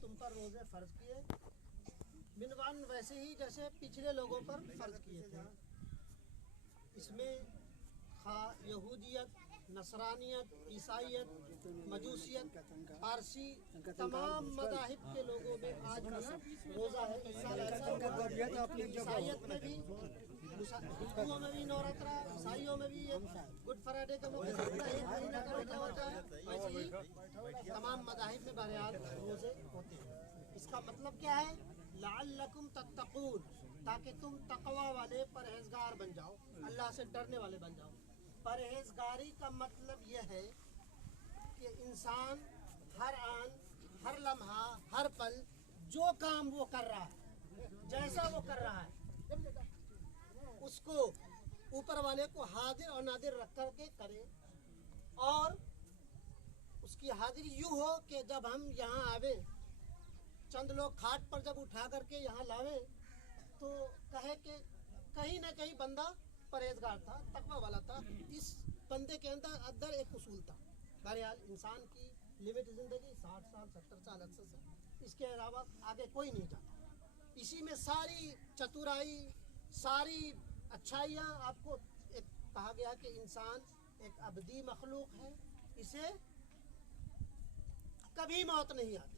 تم پر روزے فرض کیے بنوان ویسے ہی جیسے پچھلے لوگوں پر فرض کیے تھے. اس میں یہودیت، نصرانیت، عیسائیت، مجوسیت، پارسی تمام مذاہب کے لوگوں میں آج بھی روزہ ہے. عیسائیت میں بھی، ہندوؤں میں بھی نوراترا، عیسائیوں میں بھی گڈ فرائیڈے کا مہینہ کا روزہ ہوتا ہے. ویسے ہی تمام مذاہب میں بہرحال روزے ہوتے ہیں. اس کا مطلب کیا ہے؟ لعلکم تتقون، تاکہ تم تقوی والے پرہیزگار بن جاؤ، اللہ سے ڈرنے والے بن جاؤ. پرہیزگاری کا مطلب یہ ہے کہ انسان ہر آن، ہر لمحہ، ہر پل جو کام وہ کر رہا ہے، جیسا وہ کر رہا ہے، اس کو اوپر والے کو حاضر اور ناظر رکھ کر کے کرے. اور اس کی حاضری یوں ہو کہ جب ہم یہاں آویں، چند لوگ کھاٹ پر جب اٹھا کر کے یہاں لاویں تو کہے کہ کہیں نہ کہیں بندہ پرہیزگار تھا، تقوی والا تھا. اس بندے کے اندر ایک اصول تھا. بہرحال انسان کی لمٹ زندگی 60 سال، 70 سال، 80 سال، اس کے علاوہ آگے کوئی نہیں جاتا. اسی میں ساری چترائی، ساری اچھائیاں آپ کو ایک کہا گیا کہ انسان ایک ابدی مخلوق ہے، اسے کبھی موت نہیں آتی.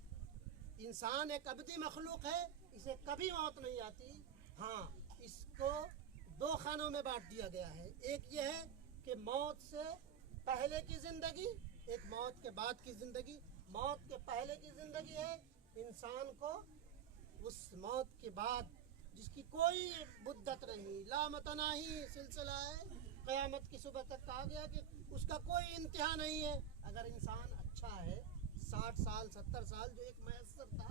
انسان ایک ابدی مخلوق ہے، اسے کبھی موت نہیں آتی. ہاں، اس کو دو خانوں میں بانٹ دیا گیا ہے. ایک یہ ہے کہ موت سے پہلے کی زندگی، ایک موت کے بعد کی زندگی. موت کے پہلے کی زندگی ہے انسان کو اس موت کے بعد جس کی کوئی مدت نہیں، لامتناہی سلسلہ ہے، قیامت کی صبح تک کہا گیا کہ اس کا کوئی انتہا نہیں ہے. اگر انسان اچھا ہے، 60 سال، 70 سال جو ایک میسر تھا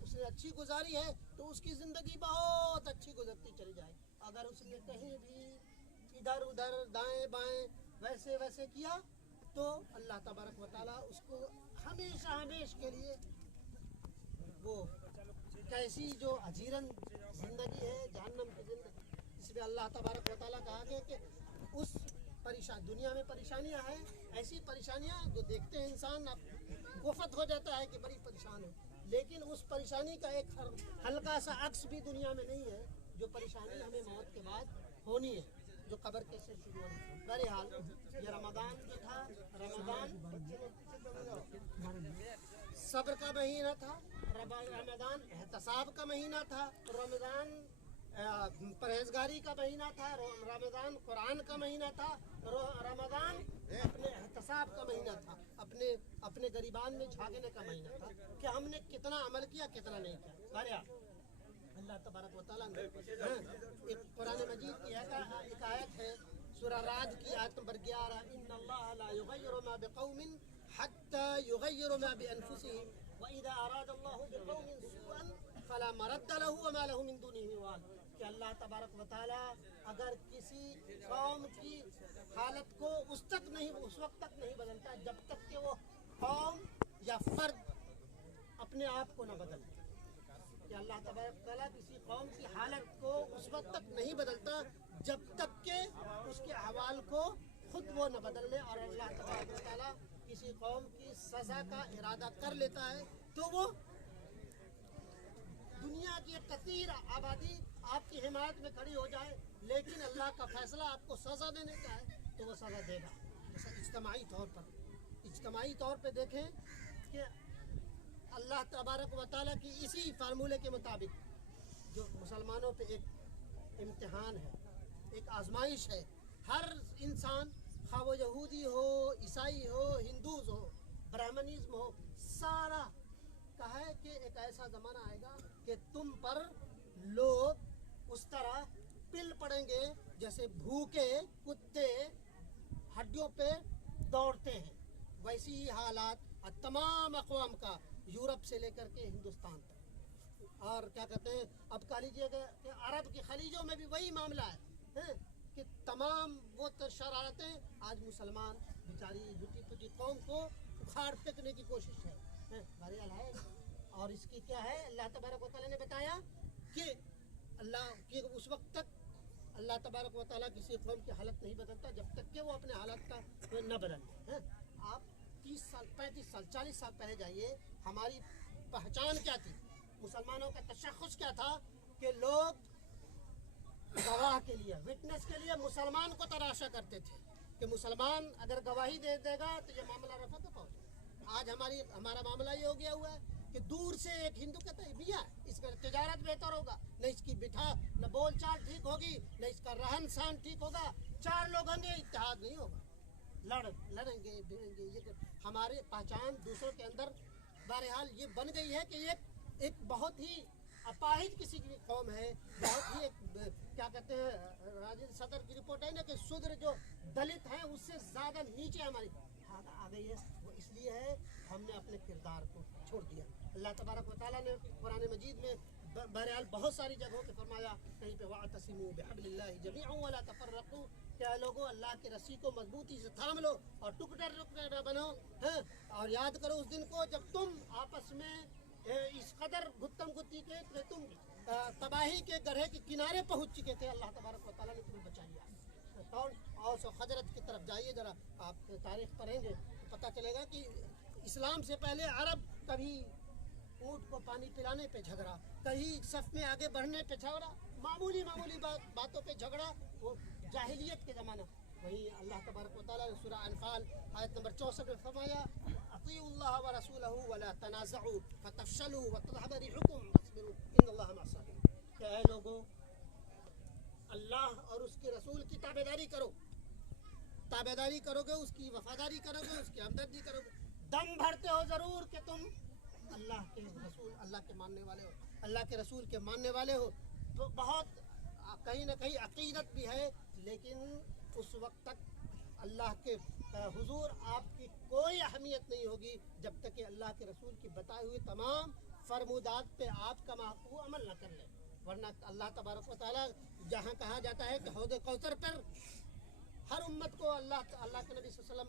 اس نے اچھی گزاری ہے تو اس کی زندگی بہت اچھی گزرتی چلی جائے. اگر اس نے کہیں بھی ادھر ادھر دائیں بائیں ویسے کیا تو اللہ تبارک و تعالیٰ اس کو ہمیشہ ہمیش کے لیے وہ کیسی جو اجیرن زندگی ہے، جہنم کی زندگی، اس میں اللہ تبارک و تعالیٰ کہا گیا کہ اس دنیا میں پریشانیاں ہیں، ایسی پریشانیاں جو دیکھتے ہیں انسان گفت ہو جاتا ہے کہ بڑی پریشان ہے، لیکن اس پریشانی کا ایک ہلکا سا عکس بھی دنیا میں نہیں ہے جو پریشانی ہمیں موت کے بعد ہونی ہے، جو قبر کے سے شروع ہونی ہے. بہرحال یہ رمضان جو تھا، رمضان صبر کا مہینہ تھا، رمضان احتساب کا مہینہ تھا، رمضان پرہیزگاری کا مہینہ تھا، رمضان قرآن کا مہینہ تھا، رمضان اپنے احتساب کا مہینہ تھا، اپنے غریبان میں جھانکنے کا مہینہ تھا کہ ہم نے کتنا عمل کیا، کتنا نہیں کیا. بہرحال اللہ تبارک و تعالیٰ نے ایک قرآن مجید کی ایک آیت ہے، سورہ رعد کی آیت نمبر 11، ان اللہ لا یغیر ما بقوم حتی یغیر ما بانفسهم واذا اراد اللہ بقوم سوءا فلا مرد له وما له من دونه من وال. کہ اللہ تبارک و تعالیٰ اگر کسی قوم کی حالت کو اس وقت تک نہیں بدلتا جب تک کہ وہ قوم یا فرد اپنے آپ کو نہ بدلے. کہ اللہ تبارک و تعالیٰ کسی قوم کی حالت کو اس وقت تک نہیں بدلتا جب تک کہ اس کے احوال کو خود وہ نہ بدل لے. اور اللہ تبارک و تعالیٰ کسی قوم کی سزا کا ارادہ کر لیتا ہے تو وہ دنیا کی ایک کثیر آبادی آپ کی حمایت میں کھڑی ہو جائے، لیکن اللہ کا فیصلہ آپ کو سزا دینے کا ہے تو وہ سزا دے گا. جیسا اجتماعی طور پر دیکھیں کہ اللہ تبارک و تعالیٰ کی اسی فارمولے کے مطابق جو مسلمانوں پہ ایک امتحان ہے، ایک آزمائش ہے. ہر انسان، خواہ وہ یہودی ہو، عیسائی ہو، ہندوز ہو، برہمنزم ہو، سارا کہا ہے کہ ایک ایسا زمانہ آئے گا کہ تم پر لوگ اس طرح پل پڑیں گے جیسے بھوکے کتے ہڈیوں پہ دوڑتے ہیں. ویسی ہی حالات تمام اقوام کا، یورپ سے لے کر کے ہندوستان تک. اور کیا کہتے ہیں، اب کہہ لیجیے کہ عرب کی خلیجوں میں بھی وہی معاملہ ہے کہ تمام وہ شرارتیں آج مسلمان بیچاری جھوٹی پوٹی قوم کو اکھاڑ پھینکنے کی کوشش ہے. بہرحال ہے. اور اس کی کیا ہے، اللہ تبارک و تعالیٰ نے بتایا کہ اس وقت تک اللہ تبارک و تعالیٰ کسی قوم کی حالت نہیں بدلتا جب تک کہ وہ اپنے حالت کا نہ بدلے. آپ 30 سال، 35 سال، 40 سال پہلے جائیے، ہماری पहचान क्या थी, मुसलमानों का तशख़्ख़ुस क्या था कि लोग गवाह के लिए, विटनेस के लिए मुसलमान को तराशा करते थे कि मुसलमान अगर गवाही दे देगा तो ये मामला रफा पे पहुँचे। आज हमारा मामला ये हो गया हुआ है कि दूर से एक हिंदू कहता है भैया इसका तिजारत बेहतर होगा, न इसकी न बोल चाल ठीक होगी, न इसका रहन सहन ठीक होगा, चार लोग होंगे इत्तेहाद नहीं होगा, लड़ेंगे भिड़ेंगे। ये हमारे पहचान दूसरों के अंदर बहरहाल ये बन गई है कि एक बहुत ही अपाहिज किसी की कौम है, बहुत ही एक क्या कहते हैं, राजेंद्र सदर की रिपोर्ट है ना कि शूद्र जो दलित हैं उससे ज़्यादा नीचे हमारी आ गई है। वो इसलिए है हमने अपने किरदार को छोड़ दिया। अल्लाह तबारक व तआला ने कुरान मजीद में बहरहाल बहुत सारी जगहों पे फरमाया, कहीं पे वातसिमू बिहब्लिल्लाहि जमीअन वला तफर्रकू, क्या लोगों अल्लाह की रस्सी को मजबूती से थाम लो और टुकड़े न बनो हैं। और याद करो उस दिन को जब तुम आपस में इस कदर गुत्तम गुत्ती के कि तुम तबाही के गड्ढे के किनारे पहुंच चुके थे, अल्लाह तबारक व तआला ने तुम्हें बचा लिया। और हजरत की तरफ जाइए, जरा आप तारीख पढ़ेंगे तो पता चलेगा कि इस्लाम से पहले अरब कभी ऊँट को पानी पिलाने पे झगड़ा, कहीं सफ में आगे बढ़ने पे झगड़ा, मामूली बातों पे झगड़ा, वो जाहिलियत के ज़माना। वहीं अल्लाह तबारक व तआला ने सूरह अनफाल आयत नंबर 64 में फरमाया, अतीउल्लाह व रसूलहू वला तनाज़अू फतफशलू व तज़हब रिहुकुम वस्बिरू इन्नल्लाह मअस-साबिरीन। क्या है लोगों, अल्लाह और उसके रसूल की ताबेदारी करोगे, उसकी वफादारी करोगे, उसकी हमदर्दी करोगे, दम भरते हो ज़रूर कि तुम अल्लाह के रसूल, अल्लाह के मानने वाले हो, अल्लाह के रसूल के मानने वाले हो, तो बहुत कहीं ना कहीं अकीदत भी है, लेकिन उस वक्त तक अल्लाह के हुजूर आपकी कोई अहमियत नहीं होगी जब तक कि अल्लाह के रसूल की बताई हुई तमाम फरमूदात पे आपका माकू अमल न कर ले। वरना अल्लाह तबारक व तआला जहाँ कहा जाता है कि हौद कौसर पर हर उम्मत को अल्लाह के नबी सल्लल्लाहु अलैहि वसल्लम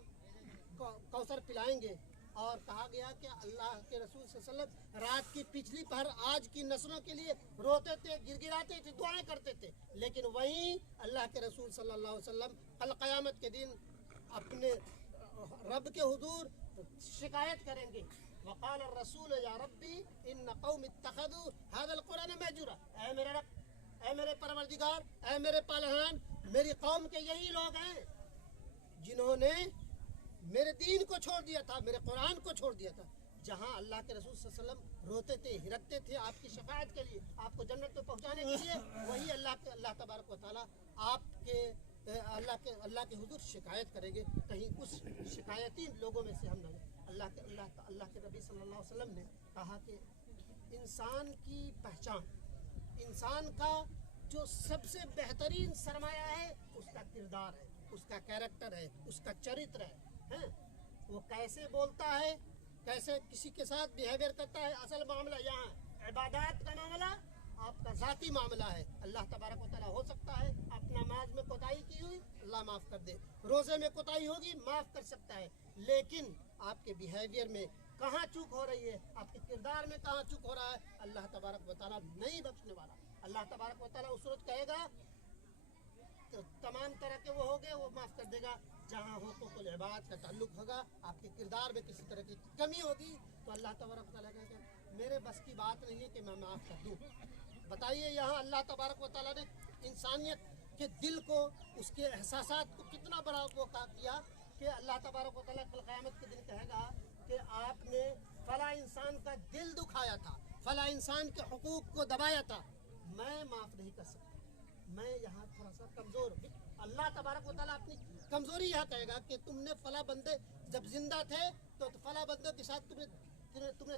कौसर पिलाएंगे, और कहा गया कि अल्लाह के रसूल सल्लल्लाहु अलैहि वसल्लम रात की पिछली पहर आज की नस्लों के लिए रोते थे, गिड़गिड़ाते थे, दुआएं करते थे, लेकिन वहीं अल्लाह के रसूल सल्लल्लाहु अलैहि वसल्लम कल क़यामत के दिन अपने रब के हुजूर शिकायत करेंगे, वक़ाल रसूल या रब्बी इन्न कौमी इत्तखज़ू हाज़ल कुरान महजूरा। ऐ मेरे रब, ऐ मेरे परवरदिगार, ऐ मेरे पालहान, मेरी कौम के यही लोग हैं जिन्होंने मेरे दीन को छोड़ दिया था, मेरे कुरान को छोड़ दिया था। जहाँ अल्लाह के रसूल सल्लल्लाहु अलैहि वसल्लम रोते थे, हिरकते थे आपकी शफाअत के लिए, आपको जन्नत में पहुँचाने के लिए, वही अल्लाह तबारक व तआला आपके अल्लाह के हुजूर शिकायत करेंगे, कहीं उस शिकायती लोगों में से हम न। अल्लाह के नबी सल्लल्लाहु अलैहि वसल्लम ने कहा कि इंसान की पहचान, इंसान का जो सबसे बेहतरीन सरमाया है उसका किरदार है, उसका कैरेक्टर है, उसका चरित्र है। वो कैसे बोलता है, कैसे किसी के साथ बिहेवियर करता है। असल मामला यहाँ इबादत का मामला आपका ज़ाती मामला है। अल्लाह तबारक व तआला हो सकता है आप नमाज में कोताही की हुई अल्लाह माफ़ कर दे, रोज़े में कोताही होगी माफ़ कर सकता है, लेकिन आपके बिहेवियर में कहाँ चूक हो रही है, आपके किरदार में कहाँ चूक हो रहा है, अल्लाह तबारक व तआला नहीं बख्शने वाला। अल्लाह तबारक व तआला उस रोज़ कहेगा तो तमाम तरह के वो हो गए, वो माफ़ कर देगा। जहाँ हुकूकुल इबाद का ताल्लुक़ होगा, आपके किरदार में किसी तरह की कमी होगी, तो अल्लाह तबारक व तआला कहेगा मेरे बस की बात नहीं है कि मैं माफ़ कर दूँ। बताइए यहाँ अल्लाह तबारक व तआला ने इंसानियत के दिल को, उसके एहसासात को कितना बड़ा वो किया कि अल्लाह तबारक व तआला कल क़यामत के दिन कहेगा कि आपने फला इंसान का दिल दुखाया था, फला इंसान के हुकूक को दबाया था, मैं माफ़ नहीं कर सकता, मैं यहाँ थोड़ा सा कमज़ोर हूँ। अल्लाह तबारक व तआला अपनी कमज़ोरी यह कहेगा कि तुमने फला बंदे जब जिंदा थे तो फला बंदे के साथ तुमने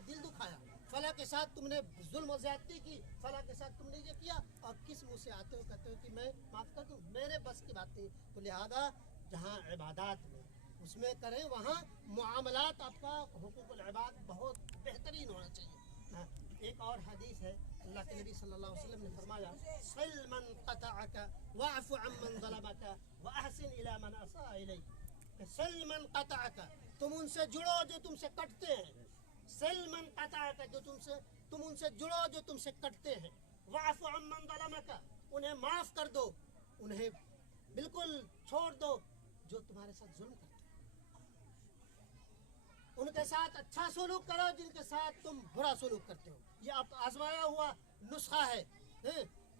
दिल दुखाया, फला के साथ तुमने जुल्म और ज़्यादती की, फला के साथ तुमने ये किया, और किस मुँह से आते हो कहते हो कि मैं माफ़ कर दूँ, मेरे बस की बात नहीं। तो लिहाजा जहाँ इबादत में उसमें करें, वहाँ मुआमलात आपका हुकूकुल इबाद बहुत बेहतरीन होना चाहिए। एक और हदीस है, अल्लाह के नबी सल्लल्लाहु अलैहि वसल्लम ने फरमाया सिल मन क़तअका वअफ़ु अम्मन ज़लमका वअहसिन इला मन असा इलैक। सिल मन क़तअका, तुम उनसे जुड़ो जो तुमसे कटते हैं। सिल मन क़तअका, तुम उनसे जुड़ो जो तुमसे कटते हैं। वअफ़ु अम्मन ज़लमका, उन्हें माफ़ कर दो, उन्हें बिल्कुल छोड़ दो जो तुम्हारे साथ जुल्म करते हैं। उनके साथ अच्छा सलूक करो जिनके साथ तुम बुरा सलूक करते हो। ये अब आजमाया हुआ नुस्खा है।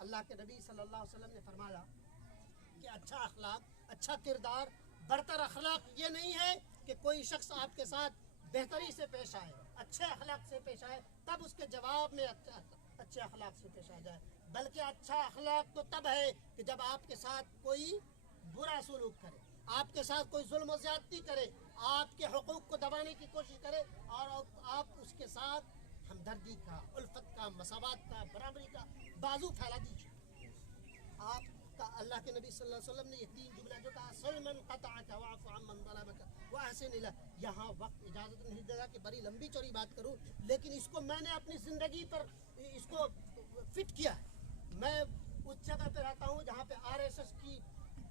अल्लाह के नबी सल्लल्लाहु अलैहि वसल्लम ने फरमाया कि अच्छा अखलाक, अच्छा किरदार, बरतर अखलाक ये नहीं है कि कोई शख्स आपके साथ बेहतरी से पेश आए, अच्छे अखलाक से पेश आए, तब उसके जवाब में अच्छे अखलाक से पेश आ जाए, बल्कि अच्छा अखलाक तो तब है कि जब आपके साथ कोई बुरा सलूक करे, आपके साथ कोई जुल्म ज़्यादती करे, आपके हुकूक को दबाने की कोशिश करे और आप उसके साथ हमदर्दी का, उल्फत का, मसावत का, बराबरी का बाजू फैला दीजिए। आपका अल्लाह के नबी सल्लल्लाहु अलैहि वसल्लम ने ये 3 जुमला जो कहा, सलमन क़तअका वअफ़ु अम्मन ज़लमका वअहसिन इलैह, यहाँ वक्त इजाज़त नहीं देगा कि बड़ी लंबी चौड़ी बात करूँ, लेकिन इसको मैंने अपनी ज़िंदगी पर इसको फिट किया है। मैं उस जगह पे रहता हूँ जहाँ पे आरएसएस की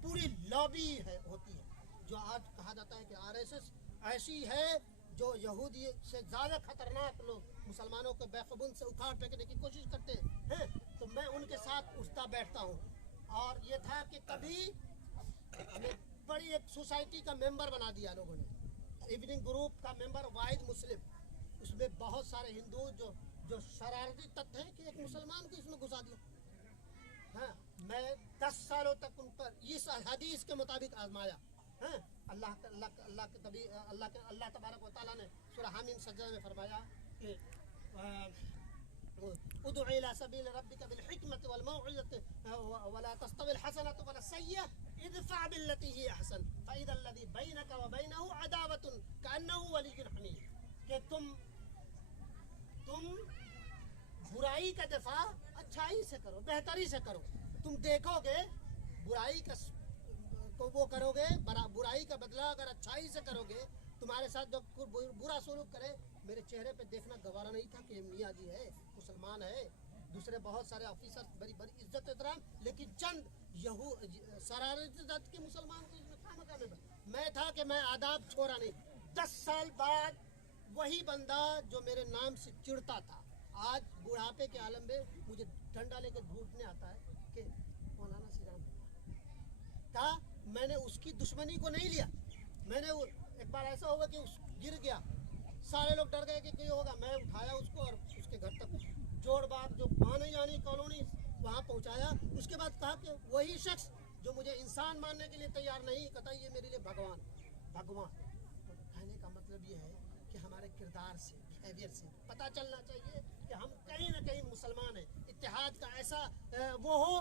पूरी लॉबी है होती है, जो आज कहा जाता है कि आरएसएस ऐसी है जो यहूदी से ज़्यादा खतरनाक लोग मुसलमानों को बेखुबून से उखाड़ फेंकने की कोशिश करते हैं। तो मैं उनके साथ उठता बैठता हूँ। और ये था कि कभी हमें बड़ी एक सोसाइटी का मेंबर बना दिया लोगों ने, इवनिंग ग्रुप का मेंबर, वाहिद मुस्लिम, उसमें बहुत सारे हिंदू जो शरारती तत्व हैं कि एक मुसलमान को इसमें घुसा दिया। हाँ, मैं 10 सालों तक उन पर इस हदीस के मुताबिक आजमाया। हाँ, अल्लाह तबारक व तआला ने सूरह हामीम सजदा में फरमाया कि उदउ इला सबील रब्बिका बिल हिकमति वल मौइज़ति वला तस्तविल हसनतु वला सय्यअह इदफा बिल्लती हिय अहसन फइज़ा अल्लज़ी बैनका व बैनहु अदावतुन कअन्नहु वलिय्युन हमीम, कि तुम बुराई का दफा अच्छाई से करो, बेहतरी से करो। तुम देखोगे बुराई का को वो करोगे, बुराई का बदला अगर अच्छाई से करोगे, तुम्हारे साथ जो बुरा सलूक करे, मेरे चेहरे पे देखना गवारा नहीं था कि मियाँ जी है, मुसलमान है, दूसरे बहुत सारे ऑफिसर बड़ी बड़ी इज्जत एहतराम, लेकिन चंद शरारती तत्व के मुसलमान को इसमें खामखा में मैं था कि मैं आदाब छोड़ा नहीं। 10 साल बाद वही बंदा जो मेरे नाम से चिढ़ता था, आज बुढ़ापे के आलम में मुझे डंडा लेकर घूटने आता है कि मौलाना सिराम का मैंने उसकी दुश्मनी को नहीं लिया। मैंने एक बार ऐसा होगा कि उस गिर गया, सारे लोग डर गए कि क्या होगा, मैं उठाया उसको और उसके घर तक जोड़ बाग जो मानी जानी कॉलोनी वहाँ पहुँचाया। उसके बाद कहा कि वही शख्स जो मुझे इंसान मानने के लिए तैयार नहीं, कहता ये मेरे लिए भगवान। तो कहने का मतलब ये है कि हमारे किरदार से, बिहेवियर से पता चलना चाहिए कि हम कहीं ना कहीं मुसलमान हैं। इत्तेहाद का ऐसा वो हो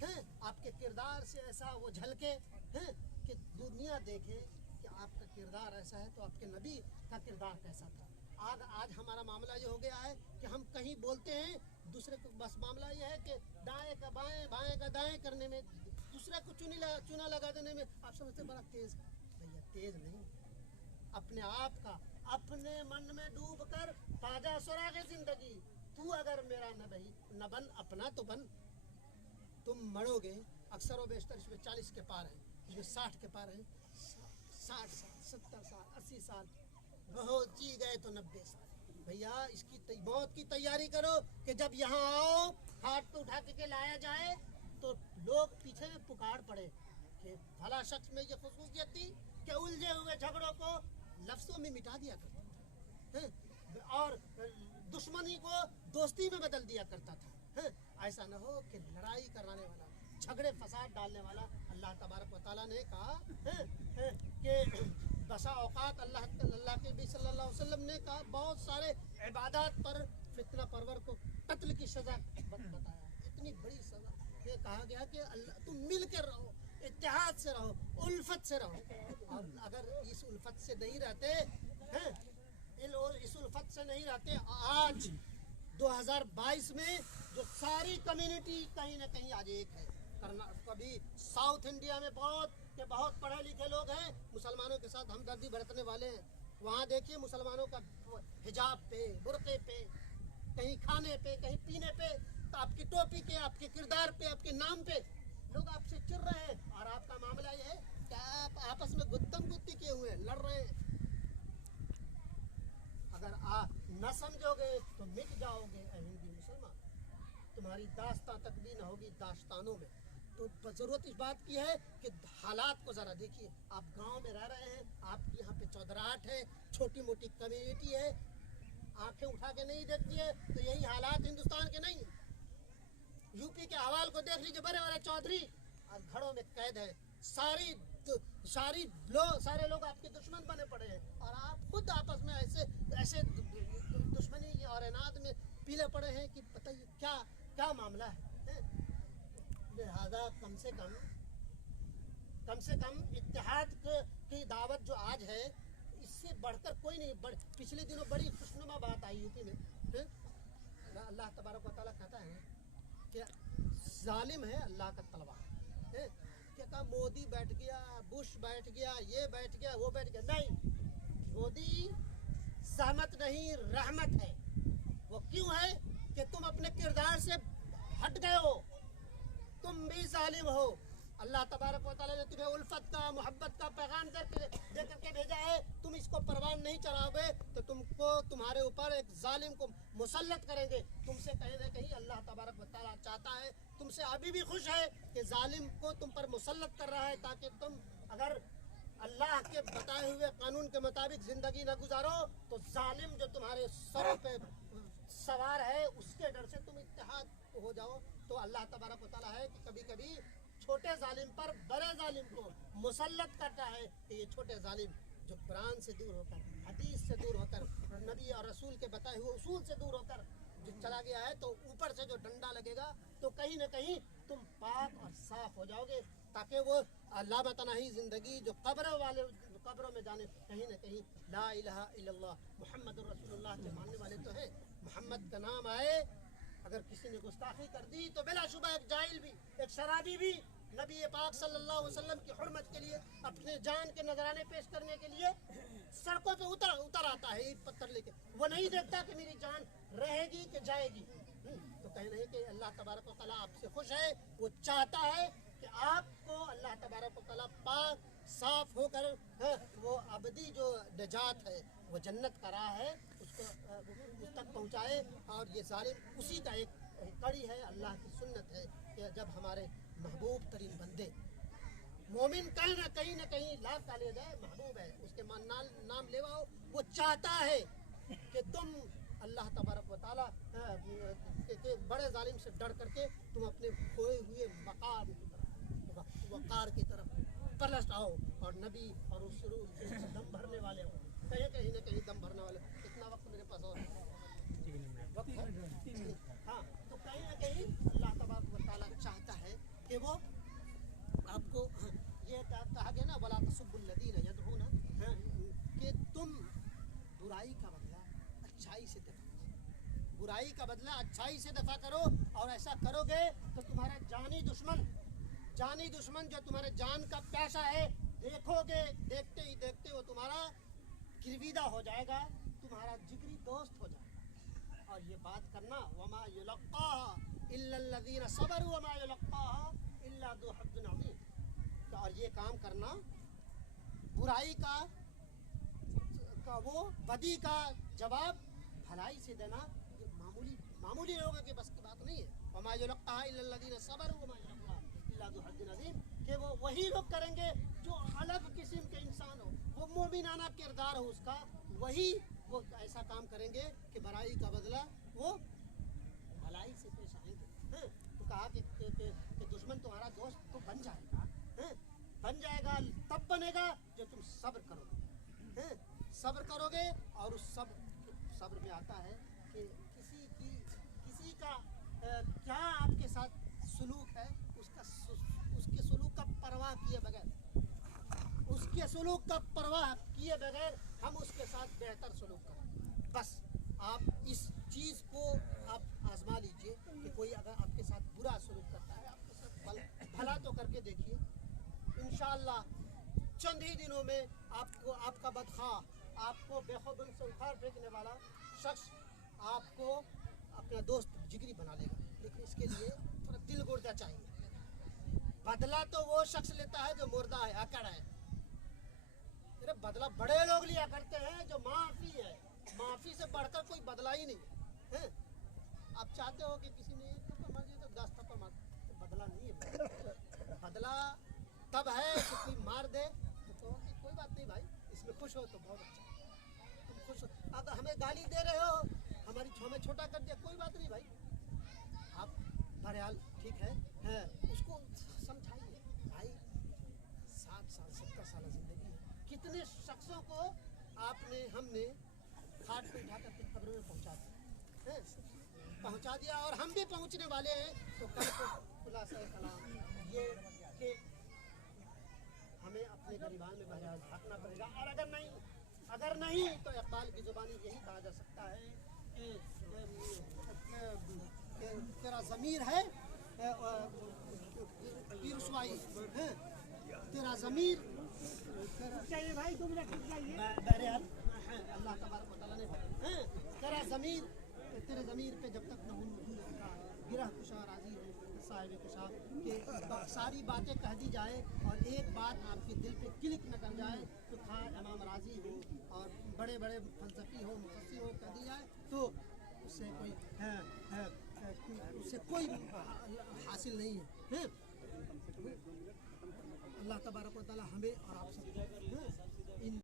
है, आपके किरदार से ऐसा वो झलके हैं कि दुनिया देखे कि आपका किरदार ऐसा है तो आपके नबी का किरदार कैसा था। आज हमारा मामला ये हो गया है कि हम कहीं बोलते हैं, दूसरे को बस मामला ये है कि दाएं का बाएं, बाएं का दाएं करने में, दूसरे को चुना लगा देने में आप समझते बड़ा तेज। भैया तेज नहीं, अपने आप का अपने मन में डूब कर ताजा सुरागे जिंदगी। तू अगर मेरा न बन अपना तो बन। तुम मरोगे अक्सर व बेशतर इसमें 40 के पार है, इसमें 60 के पार है, 60 साल 70 साल 80 साल बहुत जी गए तो 90 साल। भैया इसकी मौत की तैयारी करो कि जब यहाँ आओ हाथ पे उठा के लाया जाए तो लोग पीछे में पुकार पड़े कि भला शख्स में ये खुसूसियत थी कि उलझे हुए झगड़ों को लफ्जों में मिटा दिया करता था और दुश्मनी को दोस्ती में बदल दिया करता था। ऐसा न हो कि लड़ाई कराने वाला, झगड़े फसाद डालने वाला, अल्लाह तबारक व तआला ने कहा कि बसा औकात अल्लाह के नबी सल्लल्लाहु अलैहि वसल्लम ने कहा बहुत सारे इबादत पर फितना परवर को कत्ल की सजा बताया। इतनी बड़ी सजा ये कहा गया कि अल्लाह तुम मिल कर रहो, इत्तेहाद से रहो, उल्फत से रहो। और अगर इस उल्फत से नहीं रहते इस उल्फत से नहीं रहते, आज 2022 में जो सारी कम्युनिटी कहीं ना कहीं आज एक है। कभी साउथ इंडिया में बहुत पढ़े लिखे लोग हैं, मुसलमानों के साथ हमदर्दी बरतने वाले हैं। वहाँ देखिए मुसलमानों का हिजाब पे, बुर्के पे, कहीं खाने पे, कहीं पीने पे, तो आपकी टोपी के, आपके किरदार पे, आपके नाम पे लोग आपसे चिढ़ रहे हैं। और आपका मामला ये है कि आप आपस में गुत्तम गुत्ती किए हुए हैं, लड़ रहे हैं। अगर आप न समझोगे तो मिट जाओगे हिंदी मुसलमान, तुम्हारी दास्तां तक भी न होगी दास्तानों में। तो जरूरत इस बात की है कि हालात को ज़रा देखिए। आप गांव में रह रहे हैं, आपके यहाँ पे चौधराहट है, छोटी मोटी कम्युनिटी है, आंखें उठा के नहीं देखती है, तो यही हालात हिंदुस्तान के नहीं। यूपी के अहवाल को देख लीजिए, बड़े बड़े चौधरी आज घरों में कैद है, सारे लोग आपके दुश्मन बने पड़े हैं, और आप खुद आपस में ऐसे दुश्मनी और इनाद में पीले पड़े हैं कि पता ही क्या क्या मामला है। लिहाजा कम से कम इत्तेहाद की दावत जो आज है, इससे बढ़कर कोई नहीं। पिछले दिनों बड़ी खुशनुमा बात आई यूपी में। अल्लाह तबारक व तआला कहता है कि जालिम है अल्लाह का तलवार। क्या कहा, मोदी बैठ गया, बुश बैठ गया, ये बैठ गया, वो बैठ गया। नहीं, मोदी सहमत नहीं, रहमत है। वो क्यों है कि तुम अपने किरदार से हट गए हो, तुम भी जालिम हो। अल्लाह तबारक व तआला ने तुम्हें उल्फत का, मोहब्बत का पैगाम दे करके भेजा है। तुम इसको परवान नहीं चढ़ाओगे तो तुम्हारे ऊपर एक जालिम को मुसल्लत करेंगे। तुमसे कहीं ना कहीं अल्लाह तबारक व तआला चाहता है, तुमसे अभी भी खुश है कि जालिम को तुम पर मुसल्लत कर रहा है, ताकि तुम अगर अल्लाह के बताए हुए कानून के मुताबिक जिंदगी न गुजारो तो जालिम जो तुम्हारे सरों पे सवार है उसके डर से तुम इत्तेहाद हो जाओ। तो अल्लाह तबारक व तआला है कि कभी कभी छोटे जालिम पर बड़े जालिम को मुसल्लत करता है कि ये छोटे जालिम जो कुरान से दूर होकर, हदीस से दूर होकर, नबी और रसूल के बताए हुए उसूल से दूर होकर जो चला गया है, तो ऊपर से जो डंडा लगेगा तो कहीं न कहीं तुम पाक और साफ हो जाओगे, ताकि वो अल्लाह बतानाही जिंदगी जो कब्रों में जाने कहीं न कहीं ला इलाहा इल्लल्लाह मुहम्मद रसूलुल्लाह के मानने वाले तो हैं। मोहम्मद का नाम आए, अगर किसी ने गुस्ताखी कर दी तो बिलाशुबह एक जाहिल भी, एक शराबी भी नबी पाक सल्लल्लाहु अलैहि वसल्लम की हुर्मत के लिए, अपने जान के नजराने पेश करने के लिए सड़कों पे उतर आता है ईंट पत्थर लेके। वो नहीं देखता कि मेरी जान रहेगी कि जाएगी। तो कहीं नहीं कि अल्लाह तबारक व तआला आपसे खुश है। वो चाहता है कि आपको अल्लाह तबारक व तआला पाक साफ होकर वो अबदी जो नजात है, वो जन्नत का राह है, उसको उस तक पहुँचाए। और ये जालिम उसी का एक कड़ी है, अल्लाह की सुन्नत है कि जब हमारे महबूब तरीन बंदे मोमिन कहीं न कहीं लाभ का ले जाए, महबूब है, उसके नाम लेवाओ, वो चाहता है कि तुम अल्लाह तबारक व तआला के बड़े जालिम से डर करके तुम अपने खोए हुए वक़ार की तरफ पलट आओ और नबी और उस दम भरने वाले हो, कहीं न कहीं दम भरने वाले। कितना वक्त मेरे पास और वक्त है? हाँ, तो कहीं न कहीं अल्लाह तबारक व तआला चाहता है कि वो आपको ये कहा गया ना, वला तसुब्बुल्लज़ीना यदऊना, कि तुम बुराई का बदला अच्छाई से दफा करो, बुराई का बदला अच्छाई से दफा करो। और ऐसा करोगे तो तुम्हारा जानी दुश्मन जो तुम्हारे जान का प्यासा है, देखते ही देखते वो तुम्हारा गिरविदा हो जाएगा, तुम्हारा जिगरी दोस्त हो जाएगा। और ये बात करना, वमा युलक्काहा इल्लल्लज़ीना सबरू वमा युलक्काहा इल्ला ज़ू हज़्ज़िन अज़ीम। और ये काम करना, बुराई का वो बदी का जवाब भलाई से देना, ये मामूली लोगों के बस की बात नहीं है। वमा युलक्काहा इल्लल्लज़ीना सबरू वमा युलक्काहा इल्ला ज़ू हज़्ज़िन अज़ीम, कि वो वही लोग करेंगे जो अलग किस्म के इंसान हो, वो मोमिनाना किरदार हो उसका, वही वो ऐसा काम करेंगे कि बुराई का बदला वो भलाई से पेश आएंगे। तो कहा कि दुश्मन तुम्हारा दोस्त तो बन जाएगा, तब बनेगा जो तुम सब्र करोगे। और उस सब्र में आता है कि किसी का क्या आपके साथ सलूक है, उसके सलूक का परवाह किए बगैर हम उसके साथ बेहतर सलूक करें। बस आप इस चीज़ को आप आजमा लीजिए कि कोई अगर आपके साथ बुरा सलूक करता है, आपके साथ भला तो करके देखिए। इंशाअल्लाह चंद ही दिनों में आपका बदखा, आपको बेखौफन से उखाड़ फेंकने वाला शख्स आपको अपना दोस्त जिगरी बना लेगा। लेकिन इसके लिए थोड़ा दिल गुर्दा चाहिए। बदला तो वो शख्स लेता है जो मुर्दा है, अकड़ है। बदला बड़े लोग लिया करते हैं जो माफी है, माफी से बढ़कर कोई बदला ही नहीं है। आप चाहते हो कि किसी ने एक थप्पड़ मार दिया तो 10 थप्पड़ मार, तो बदला नहीं है। बदला तब है कि कोई मार दे तो कहो कि कोई बात नहीं भाई, इसमें खुश हो तो बहुत अच्छा, तुम खुश हो। अब हमें गाली दे रहे हो, हमारी हमें छोटा कर दिया, कोई बात नहीं भाई, आप बहरहाल ठीक है उसको समझाइए भाई। 60 साल 70 साल जिंदगी है, कितने शख्सों को आपने हमने खाट पे उठाकर फिर कब्र में पहुंचा दिया, और हम भी पहुंचने वाले हैं। तो कल को खुलासा कलाम ये कि हमें अपने गरीबान में बहरहाल भागना पड़ेगा, और अगर नहीं तो इकबाल की जुबानी यही कहा जा सकता है कि तेरा ज़मीर है की रुसवाई, तेरा ज़मीर चाहिए भाई, 2 मिनट बहरहाल अल्लाह तबारक व तआला ने तेरा ज़मीर, तेरे ज़मीर पे जब तक न गिरह कुशा राजी हो साहिब कुशा कि सारी बातें कह दी जाए और एक बात आपके दिल पे क्लिक न कर जाए तो खा इमाम राजी हो और बड़े बड़े फलसफी हो मुफस्सिर हो कह दी जाए तो उससे कोई हासिल नहीं है। अल्लाह तबारक व तआला हमें और आप सबको